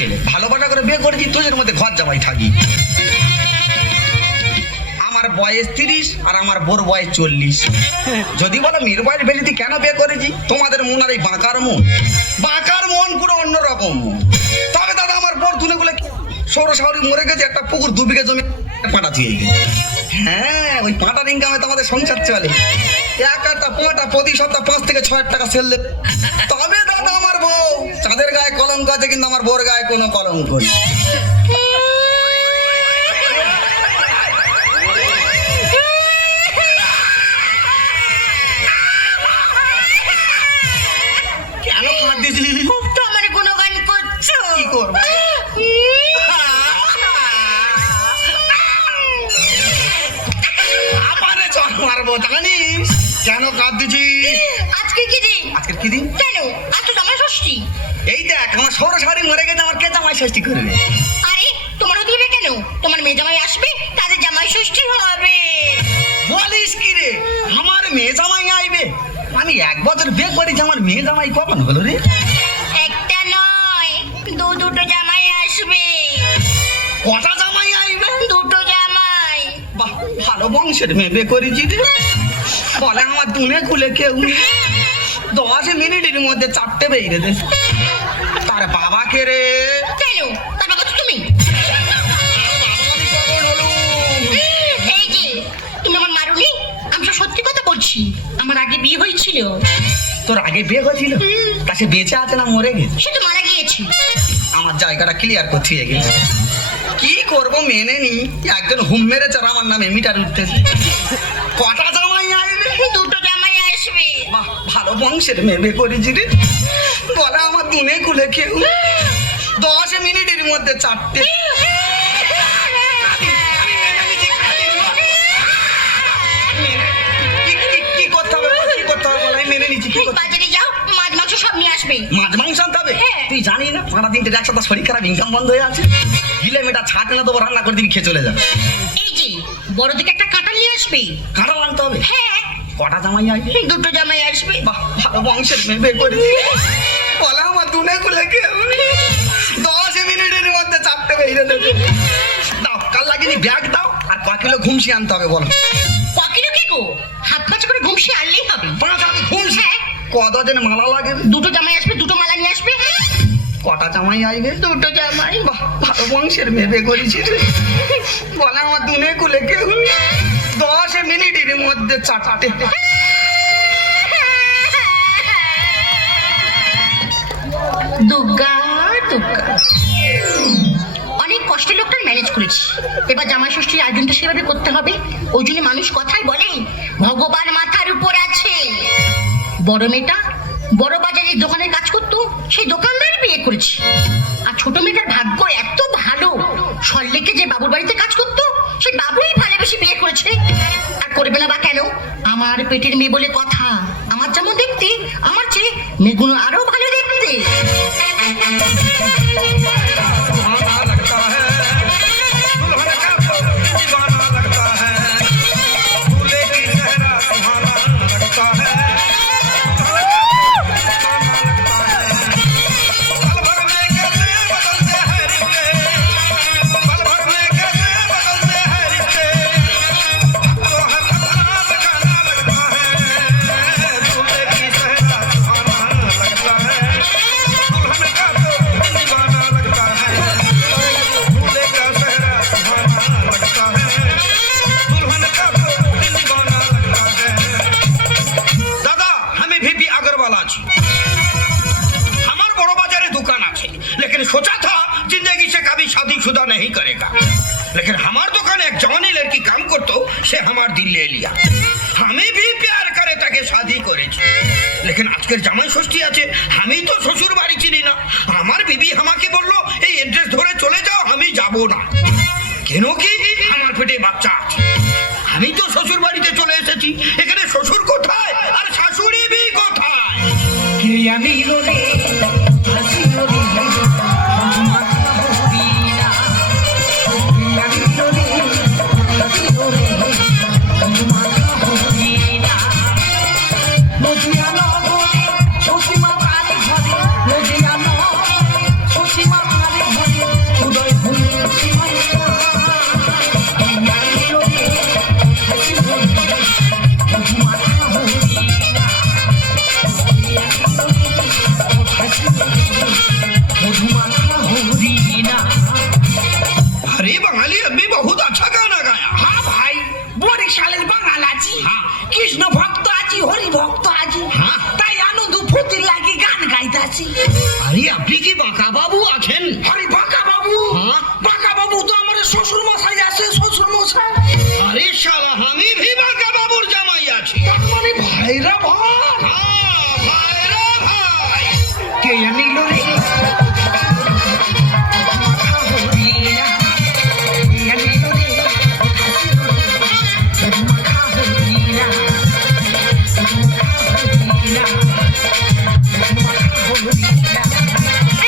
ছেলে ভালোবাসা করে বিয়ে করেছি, তোদের মধ্যে ঘর জামাই থাকি। আমার বয়স 30 আর আমার বোর বয়স 40। যদি বলো মেয়ের বয়স বেশি তুই কেন বিয়ে করেছি, তোমাদের মন আর এই বাঁকার মন পুরো অন্যরকম। তবে দাদা আমার বোর দুনেগুলো সৌর শাহরি মরে গেছে, একটা পুকুর 2 বিঘা জমি পাটা থুয়ে গেছে। হ্যাঁ, ওই পাটার ইনকামে তো আমাদের সংসার চলে। একটা পাটা প্রতি সপ্তাহ 5 থেকে 6 টাকা সেল দেবে। তবে দাদা আমার বউ চাঁদের গায়ে কলঙ্ক আছে, কিন্তু আমার বোর গায়ে কোনো কলঙ্ক নেই। কেন কাঁদছিস? খুব তো আমার গুণগান করছো। কি করবো? আবারে চল মারবো, জানিস কেন কাঁদছিস? আজকে কি দিন? আজকের কি দিন? কেন? আজ তো জামাই ষষ্ঠী। এই দেখ আমার সৌর শাড়ি মরে গেছে, আমার কে জামাই ষষ্ঠী করবে? আরে তোমার হতে হবে কেন? তোমার মেয়ে জামাই আসবে, তাদের জামাই ষষ্ঠী হবে। বলিস কি রে, আমার মেয়ে জামাই আইবে? আমি 1 বছর বিয়ে করেছি, আমার মেয়ে জামাই কখন হলো রে? একটা নয়, দুটো জামাই আসবে। কটা জামাই আইবে? দুটো জামাই। বাহ, ভালো বংশের মেয়ে বিয়ে করেছি রে। বলে আমার দুনে খুলে কেউ নেই। 10 মিনিটের মধ্যে 4টে বেরিয়ে দে। তার বাবাকে রে। কেন? তার বাবা তো তুমি। আমি কখন হলুম? এই যে তুমি আমার মারুনি, আমি তো সত্যি কথা বলছি। আমার আগে বিয়ে হয়েছিল। তোর আগে বিয়ে হয়েছিল? তা সে বেঁচে আছে না মরে গেছে? সে তো মারা গিয়েছি। আমার জায়গাটা ক্লিয়ার করতে গেছে। কি করব মেনে নি, একজন হুম মেরেছে আর আমার নামে মিটার উঠতেছে। কটা জামাই আইবে? দুটো জামাই আসবে। বাহ, ভালো বংশের মেয়ে বিয়ে করেছি রে। বলে আমার দুনে খুলে কেউ। 10 মিনিটের মধ্যে 4টে। কি করতে হবে বল, আমি মেনে নিচ্ছি। কি করতে হবে? বাজারে যাও, মাছ মাংস সব নিয়ে আসবে। মাছ মাংস আনতে হবে? হ্যাঁ। তুই জানি না পাঁটা 3টে একসাথে শরীর খারাপ, ইনকাম বন্ধ হয়ে আছে। গিলে মেটা ছাট না দেবো, রান্না করে দিবি, খেয়ে চলে যাবে। এই যে বড় দিকে একটা কাঁঠাল নিয়ে আসবে। কাঁঠাল আনতে হবে? হ্যাঁ। কটা জামাই আইবে? দুটো জামাই আসবে। বাহ, ভালো বংশের মেয়ে বিয়ে করেছি। বলে আমার দুনে খুলে কেউ নেই। 10 মিনিটের মধ্যে 4টে বেরিয়ে দেবে। দাও, কাল লাগিয়ে ব্যাগ দাও, আর 5 কিলো ঘুমসি আনতে হবে। বলো ককিলো কি গো? হাত পাঁচ করে ঘুমসি আনলেই হবে। 5 হাতে ঘুমসি? হ্যাঁ। কতজন মালা লাগে? দুটো জামাই আসবে, দুটো মালা নিয়ে আসবে। কটা জামাই আইবে? দুটো জামাই। বাহ, ভালো বংশের মেয়ে বিয়ে করেছি রে। বলে আমার দুনে খুলে কেউ নেই। 10 মিনিটের মধ্যে 4টে। দুর্গা দুর্গা, অনেক কষ্টে লোকটা ম্যানেজ করেছি। এবার জামাই ষষ্ঠীর আয়োজনটা সেভাবে করতে হবে। ওই জন্য মানুষ কথাই বলে ভগবান মাথার উপর আছে। বড় মেয়েটা বড় বাজারে দোকানের কাজ করতো, সেই দোকানদার বিয়ে করেছি। আর ছোট মেয়েটার ভাগ্য এত ভালো, সল্লেকে যে বাবুর বাড়িতে কাজ করতো, সেই বাবুই ভালোবেসে বিয়ে করেছে। আর করবে না বা কেন? আমার পেটের মেয়ে বলে কথা। আমার যেমন দেখতে, আমার চেয়ে মেয়েগুলো আরো ভালো দেখতে। सुहाना लगता है दुल्हन का तो दीवाना लगता है, दूल्हे की चेहरा सुहाना लगता है, पल भर में कैसे बदलते हैं रिश्ते, पल भर में कैसे बदलते हैं रिश्ते, तो है खतरा दिखाना लगता है, दूल्हे की चेहरा सुहाना लगता है, दुल्हन का तो दीवाना लगता है, दूल्हे का चेहरा सुहाना लगता है, दुल्हन का तो दीवाना लगता है। दादा, हमें भी अग्रवाल आजी, हमार बड़ो बाजारे दुकान आछे, लेकिन सोचा था जिंदगी से कभी शादीशुदा नहीं करेगा, लेकिन हमार दुकान एक जवानी लड़की काम करतो, से हमार दिल ले लिया। हमें भी प्यार करे ताके शादी करेছি, लेकिन আজকের জামাই ষষ্ঠী আছে, আমি তো শ্বশুর বাড়ি চিনি না। আমার বিবি আমাকে বলল এই এড্রেস ধরে চলে যাও, আমি যাব না। কেন কি? আমার পেটে বাচ্চা আছে। আমি তো শ্বশুর বাড়িতে চলে এসেছি, এখানে শ্বশুর কোথায় আর শাশুড়ি বি কোথায়? কে আমি রে হাসি রে নজিয়া নগরে সসীমা বাড়ি ঘরে, নজিয়া নগরে সসীমা বাড়ি আছেন? আরে বাঁকা বাবু, হ্যাঁ? বাঁকা বাবু তো আমার শ্বশুর মশাই আছে, শ্বশুর মশাই। আরে শালা আমি ভি বাঁকা বাবুর জামাই আছি। তার মানে ভাইরা ভাই। হ্যাঁ, ভাইরা ভাই। কে আনিল রে মাথা হরিয়া, কে আনিল রে মাথা হরিয়া,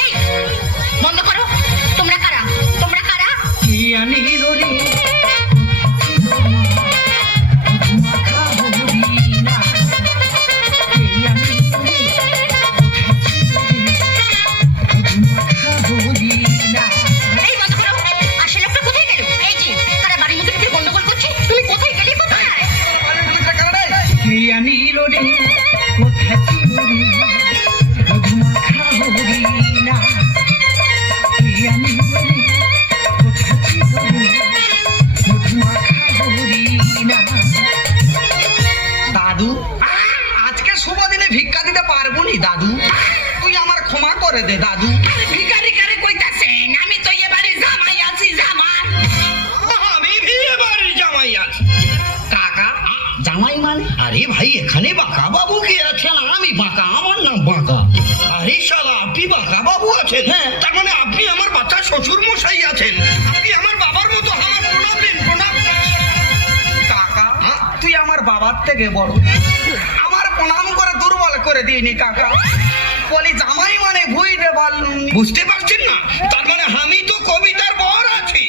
এই, বন্ধ করো। তোমরা কারা? তোমরা কারা? কে আনিল রে মাথা হরিয়া, কে আনিল রে মাথা হরিয়া। এই, বন্ধ করো। আসল লোকটা কোথায় গেল? এই যে, তারা বাড়ির মধ্যে ঢুকে গন্ডগোল করছে। তুমি কোথায় গেলে? কোথায়? কে আনিল রে কোথা ছিল রে মধুমাখা হরিণা, কে আনিল রে কোথা ছিল রে মধুমাখা হরিণা। দাদু, আজকে শুভ দিনে ভিক্ষা দিতে পারবো নি দাদু, তুই আমার ক্ষমা করে দে দাদু। ভিখারি কারে কইতাছেন? আমি তো এবারে জামাই আছি, জামাই। আমি ভি এবারের জামাই আছি। কাকা, জামাই মানে? আরে ভাই, এখানে বাঁকা বাবু কে আছেন? আমি বাঁকা, আমার নাম বাঁকা। আরে শালা আপনি বাঁকা বাবু আছেন? হ্যাঁ। তার মানে আপনি আমার বাচ্চা শ্বশুর মশাই আছেন। আপনি আমার বাবার মতো, আমার প্রণাম দিন, প্রণাম। কাকা, তুই আমার বাবার থেকে বড়, আমার প্রণাম করে দুর্বল করে দিইনি কাকা। বলি জামাই মানে বুঝতে পারলুম। বুঝতে পারছেন না? তার মানে আমি তো কবিতার বর আছি।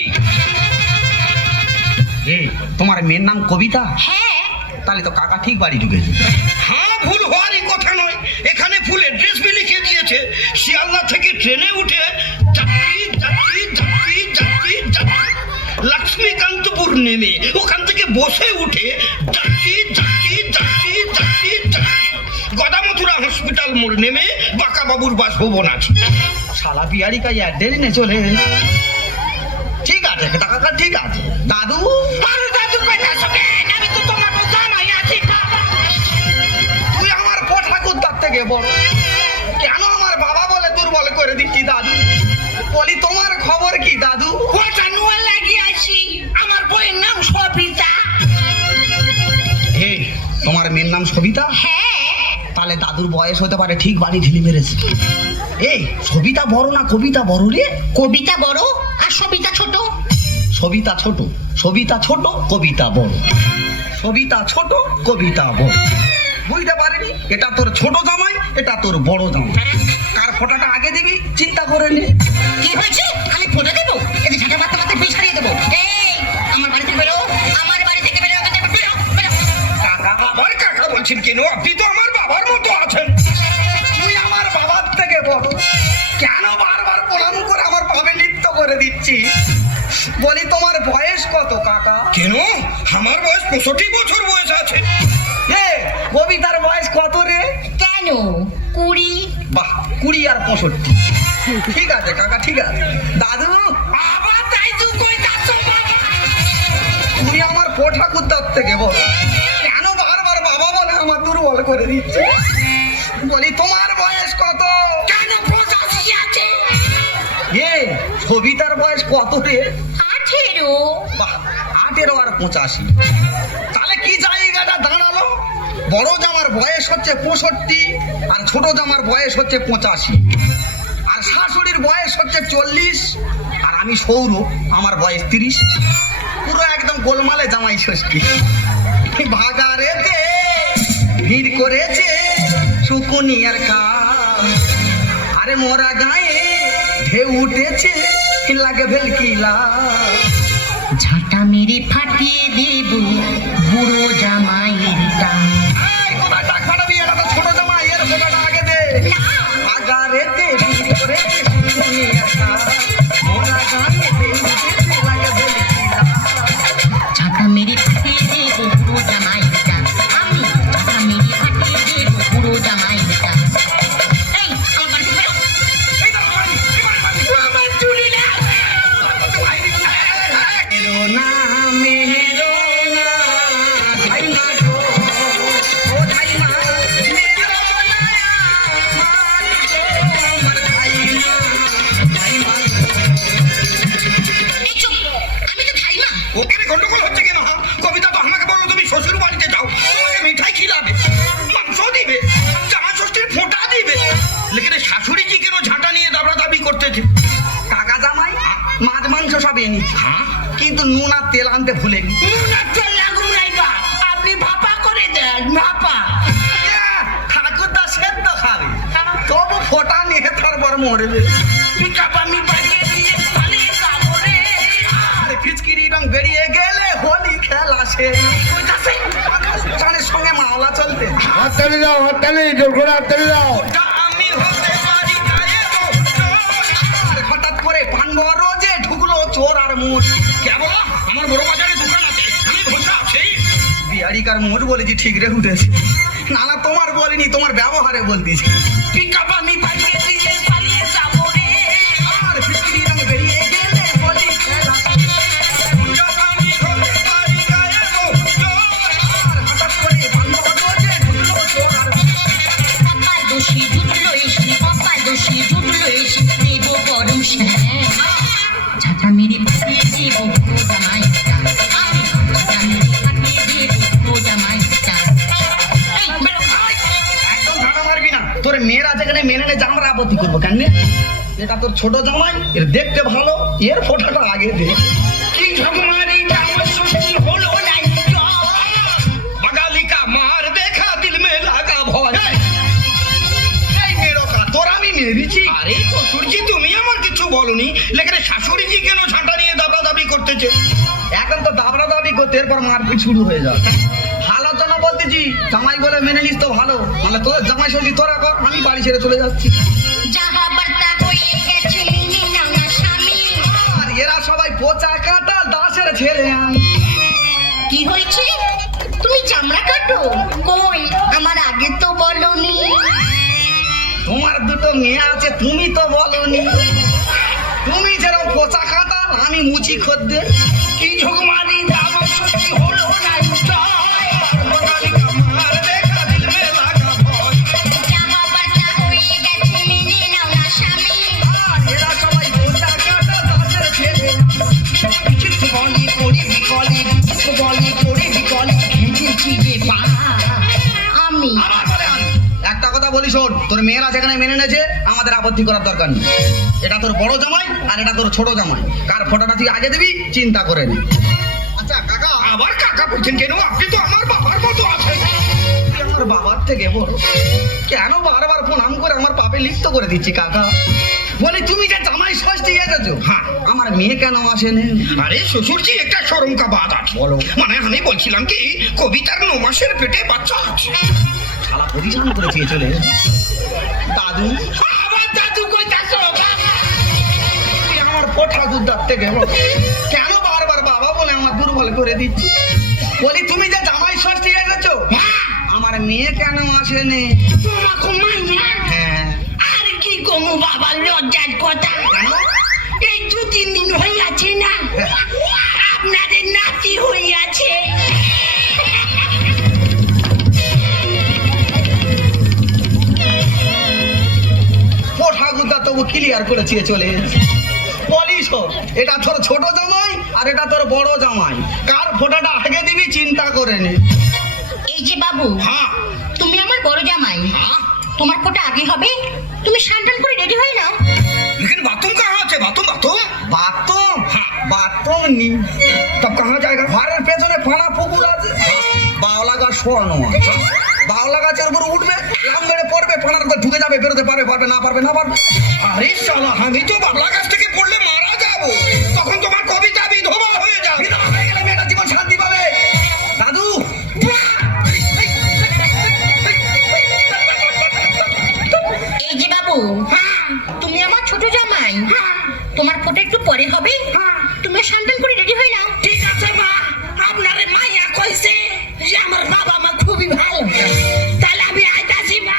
এই, তোমার মেয়ের নাম কবিতা? হ্যাঁ, তাহলে তো কাকা ঠিক বাড়ি ঢুকেছে। হ্যাঁ, ভুল হওয়ারই কথা নয়। এখানে ফুল অ্যাড্রেস বি লিখে দিয়েছে। শিয়ালদা থেকে ট্রেনে উঠে যাত্রী যাত্রী যাত্রী যাত্রী যাত্রী লক্ষ্মীকান্তপুর নেমে ওখান থেকে বসে উঠে যাত্রী যাত্রী যাত্রী যাত্রী যাত্রী গদামথুরা হসপিটাল মোড় নেমে বাঁকা বাবুর বাসভবন আছে। শালা বিহারি কাজ অ্যাড্রেস নিয়ে চলে এসেছে। ঠিক আছে কাকা, ঠিক আছে দাদু। আরে দাদু কইতাছো কেন? আমি তো তোমার জামাই আছি, বাবা। তুই আমার পোঠাকুর তার থেকে বড়, কেন আমার বাবা বলে দুর্বল করে দিচ্ছি দাদু? বলি তোমার খবর কি দাদু? ওটা নুয়া লাগিয়ে আছি। আমার বইয়ের নাম সবিতা। এই, তোমার মেয়ের নাম সবিতা? হ্যাঁ, তাহলে দাদুর বয়স হতে পারে ঠিক বাড়ি ঢিলি মেরেছে। এই, সবিতা বড় না কবিতা বড় রে? কবিতা বড় আর সবিতা ছোট। সবিতা ছোট, সবিতা ছোট, কবিতা বড়। সবিতা ছোট, কবিতা বড়। বুঝতে পারিনি, এটা তোর ছোট জামাই, এটা তোর বড় জামাই। কার ফোঁটাটা আগে দিবি চিন্তা করে নে। কি হয়েছে? আমি ফোটা দেবো? এতে ঝাঁটা মারতে মারতে বিষ হারিয়ে দেবো। এই, আমার বাড়ি থেকে বেরো, আমার বাড়ি থেকে বেরো, বেরো, বেরো, বেরো। কাকা, আবার কাকা বলছেন কেন? আপনি তো আমার বাবার মতো আছেন। তুই আমার বাবার থেকে বড়, কেন বারবার প্রণাম করে আমার পাবে নৃত্য করে দিচ্ছি? বলি তোমার বয়স কত কাকা? কেন? আমার বয়স 65 বছর বয়স আছে। এ, কবিতার বয়স কত রে? কেন? 20। বাহ, 20 আর 65। ঠিক আছে কাকা, ঠিক আছে দাদু। আবার তাই তুই কইতাছো, বাবা? তুমি আমার পোঠাকুর তার থেকে বল, কেন বারবার বাবা বলে আমার দুর্বল করে দিচ্ছে? বলি তোমার বয়স কত? কেন 85 আছে? এ, সবিতার বয়স কত রে? 18। বাহ, 18 আর 85। তাহলে কি জায়গাটা দাঁড়ালো? বড় জামার বয়স হচ্ছে 65 আর ছোট জামার বয়স হচ্ছে 85, আর শাশুড়ির বয়স হচ্ছে 40, আর আমি সৌর, আমার বয়স 30। পুরো একদম গোলমালে জামাই ষষ্ঠী। ভাগারেতে ভিড় করেছে শুকুনিয়ার কাজ, আরে মোরা গায়ে ঢেউ উঠেছে লাগে ভেলকিলা। ঝাঁটা মেরে ফাটিয়ে দেব বুড়ো জামাইয়েরটা। এই, কোথায় টাক ফাটাবি? এটা তো ছোট জামাই, এর ফোটাটা আগে দে। ভাগারেতে ভিড় করেছে শুকুনিয়ার কাজ, মোরা গায়ে ঢেউ উঠেছে লাগে ভেলকিলা। ঝাঁটা মেরে ফাটিয়ে দেব বুড়ো জামাইয়েরটা। আমি ঝাঁটা মেরে ফাটিয়ে দেব বুড়ো জামাইয়েরটা। এই, আমার বাড়ি থেকে বেরো। এই দাঁড়া, বাড়ি, এই বাড়ি, বাড়ি। আমার চুরি না। মেরো না, মেরো না, ভাই না গো। মাছ মাংস সব এনেছি, হ্যাঁ কিন্তু নুন আর তেল আনতে ভুলে গেছি। আপনি ভাপা করে দেন ভাপা। ঠাকুরদা সেদ্ধ খাবে, তবু ফোটা নিয়ে তারপর মরবে। পিকআপ আমি বানিয়ে দিয়ে পালিয়ে যাবো রে। আর ফিচকিরি রং বেরিয়ে গেলে হোলি খেলা শেষ। কইতাছে অনুষ্ঠানের সঙ্গে মাওলা চলতে। হাততালি দাও, হাততালি, জোর করে হাততালি দাও। ওটা আমি হতে পারি গায়ে চোর। আর হঠাৎ করে পান রোজে ঢুকলো চোর আর মোট। কেবল আমার বড় বাজারে দোকান আছে, আমি ভোসা আছি। বিহারিকার মোট বলেছি ঠিক রে উঠেছে। না না তোমার বলিনি, তোমার ব্যবহারে বলতেছি। পিকআপ আমি বানিয়ে দিয়ে পালিয়ে যাবো রে। আর ফিচকিরি রং বেরিয়ে গেলে হোলি খেলা শেষ। ওটা আমি হতে পারি গায়ে চোর। আর হঠাৎ করে পান রোজে ঢুকলো চোর আর মোট। পাপার দোষী জুটলো এসে, পাপার দোষী জুটলো এসে, দেব গরম ঝাঁটা মেরে ফাটিয়ে দেব জামাইটা, আমি ঝাঁটা মেরে ফাটিয়ে দেব জামাইটা। এই বেরো ভাই। একদম ঝাঁটা মারবি না, তোর মেয়েরা যেখানে মেনে নেয় যে আমরা আপত্তি করবো কেন? এটা তোর ছোট জামাই, এর দেখতে ভালো, এর ফোটাটা আগে দে। কি ঝকমারি আমার সত্যি হলো নাই बंगाली का मार देखा दिल में लगा भय। এই মেরোকা, তোর আমি মেরেছি। আরে শ্বশুরজি তুমি আমার কিছু বলনি, লেকিন শাশুড়িজি কেন ঝাঁটা নিয়ে দাবি করতেছে? এখন তো দাবড়া দাবি করতে, এরপর মারপিট শুরু হয়ে যাবে। ভালোর জন্য বলতেছি, জামাই বলে মেনে নিস তো ভালো, নাহলে তোর জামাই ষষ্ঠী তোরা কর, আমি বাড়ি ছেড়ে চলে যাচ্ছি। যাহা বার্তা হয়ে গেছে মেনে নাও না স্বামী। আর এরা সবাই পচা কাটা দাসের ছেড়ে আন। কি হয়েছে? তুমি চামড়া কাটো? কই আমার আগে তো বলনি। তোমার দুটো মেয়ে আছে, তুমি তো বলনি। তুমি যেরকম পচা কাটা, আমি মুচি খদ্দে। কি ঝকমারি আমার সত্যি হলো নাই बंगाली का मार देखा दिल में लगा भय। যাহা বার্তা হয়ে গেছে মেনে নাও না স্বামী। আর এরা সবাই পচা কাটা দাসের ছেড়ে আন। চিঠি বলি পড়ি বিকলি বলি পড়ি বিকলি ভেবেছি যে পা আমি আবার বলে আন। একটা কথা বলি শোন, তোর মেয়েরা যেখানে মেনে নেছে আমাদের আপত্তি করার দরকার নেই। এটা তোর বড় জামাই আর এটা তোর ছোট জামাই, কার ফটোটা তুই আগে দিবি চিন্তা করে নি। আচ্ছা কাকা, আবার কাকা বলছেন কেন? আপনি তো আমার বাবার মতো আছেন। তুই আমার বাবার থেকে বড়, কেন বারবার প্রণাম করে আমার পাপে লিপ্ত করে দিচ্ছি কাকা? বলি তুমি যে জামাই ষষ্ঠী এসেছো, হ্যাঁ। আমার মেয়ে কেন আসেনি? আরে শ্বশুরজি একটা শরম কা বাত আছে। বলো। মানে আমি বলছিলাম কি, কবিতার 9 মাসের পেটে বাচ্চা আছে। শালা পরিশান করে দিয়ে চলে দাদু। আবার দাদু কইতাছো বাবা তুই আমার পোঠা দুধার থেকে বল, কেন বারবার বাবা বলে আমার দুর্বল করে দিচ্ছি? বলি তুমি যে জামাই ষষ্ঠী এসেছো, আমার মেয়ে কেন আসেনি? তোমাকে মাইয়া হ্যাঁ, আর কি কমু বাবা লজ্জার কথা। এই 2-3 দিন হইয়াছে না আপনাদের নাতি হইয়াছে। পোঠা দুধা তবু ক্লিয়ার করে চেয়ে চলে এসেছে। বলিস এটা তোর ছোট জামাই আর এটা তোর বড় জামাই, কার ফোটাটা আগে দিবি চিন্তা করে নে। এই যে বাবু, হ্যাঁ তুমি আমার বড় জামাই, हाँ তোমার কোটা আগে হবে। তুমি স্নান করে রেডি হয়ে নাও। लेकिन बाथरूम कहाँ আছে? Bathroom bathroom? বাথরুম নি, তব কাহা জায়গা? ঘরের পেছনে ফানা পুকুর আছে, বাওলা গাছ শোয়ানো আছে। বাওলা গাছের উপর উঠবে, লাম মেরে পড়বে, ফানার উপর ঢুকে যাবে, বেরোতে পারবে পারবে না পারবে না পারবে। আরে শালা, আমি তো বাবলা গাছ থেকে পড়লে মারা যাব, তখন তোমার কবিতা বিধবা হয়ে যাবে। বিধবা হয়ে গেলে মেয়েটা জীবন শান্তি পাবে। দাদু, এই যে বাবু, তুমি আমার ছোট জামাই, তোমার ফটো একটু পরে হবে। তুমি স্নান করে রেডি হয়ে নাও। ঠিক আছে মা, আপনারে মাইয়া কইছে যে আমার বাবা মা খুবই ভালো, তাহলে আমি আইতাছি মা।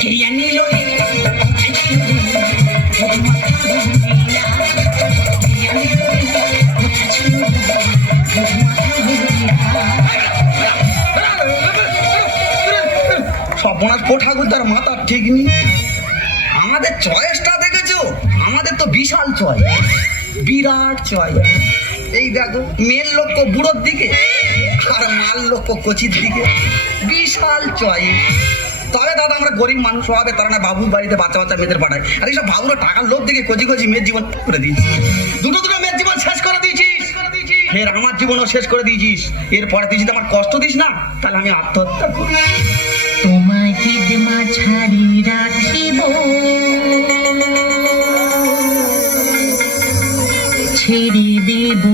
কিরিয়া নিল রে সর্বনাশ পোঠাগুর তার মাথার ঠিক নেই। আমাদের চয়েসটা দেখেছো, আমাদের তো বিশাল চয়েস, বিরাট চয়েস। এই দেখো, মেয়ের লক্ষ্য বুড়োর দিকে আর মাল লক্ষ্য কচির দিকে, বিশাল চয়েস। তবে দাদা আমরা গরিব মানুষ হবে, তারা না বাবুর বাড়িতে বাচ্চা বাচ্চা মেয়েদের পাঠায়, আর এইসব বাবুরা টাকার লোভ দেখে কচি কচি মেয়ের জীবন করে দিয়েছিস, দুটো মেয়ের জীবন শেষ করে দিয়েছিস, ফের আমার জীবনও শেষ করে দিয়েছিস। এরপরে তুই যদি আমার কষ্ট দিস না, তাহলে আমি আত্মহত্যা করি। তোমায় হিদমা ছাড়ি রাখিব, ছেড়ে দেব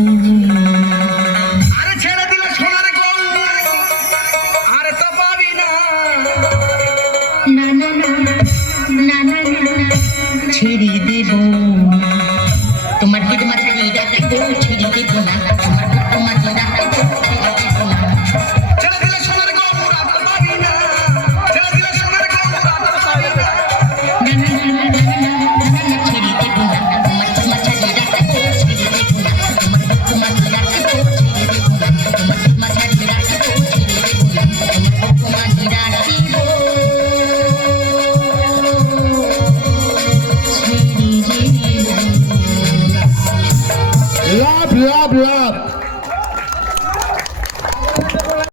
আরে ছেড়ে দিলে সোনার গোল, আরে তো পাবি না। না না না না না না, ছেড়ে দেব